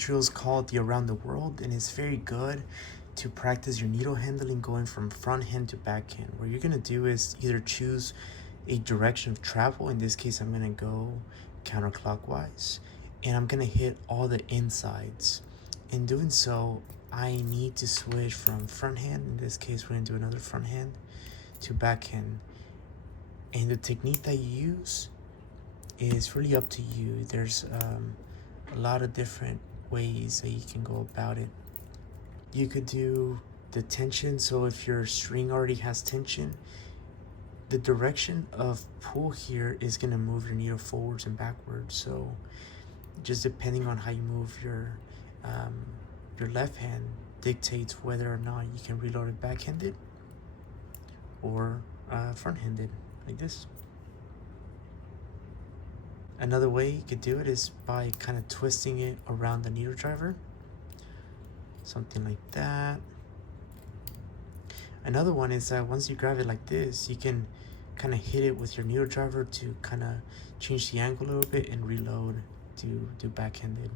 drill is called the Around the World, and it's very good to practice your needle handling going from front hand to backhand. What you're gonna do is either choose a direction of travel. In this case, I'm gonna go counterclockwise, and I'm gonna hit all the insides. In doing so, I need to switch from front hand, in this case we're gonna do another front hand, to backhand. And the technique that you use is really up to you. There's a lot of different ways that you can go about it. You could do the tension, so if your string already has tension, the direction of pull here is going to move your needle forwards and backwards. So just depending on how you move your left hand dictates whether or not you can reload it backhanded or front-handed, like this. Another way you could do it is by kind of twisting it around the needle driver, something like that. Another one is that once you grab it like this, you can kind of hit it with your needle driver to kind of change the angle a little bit and reload to do backhanded.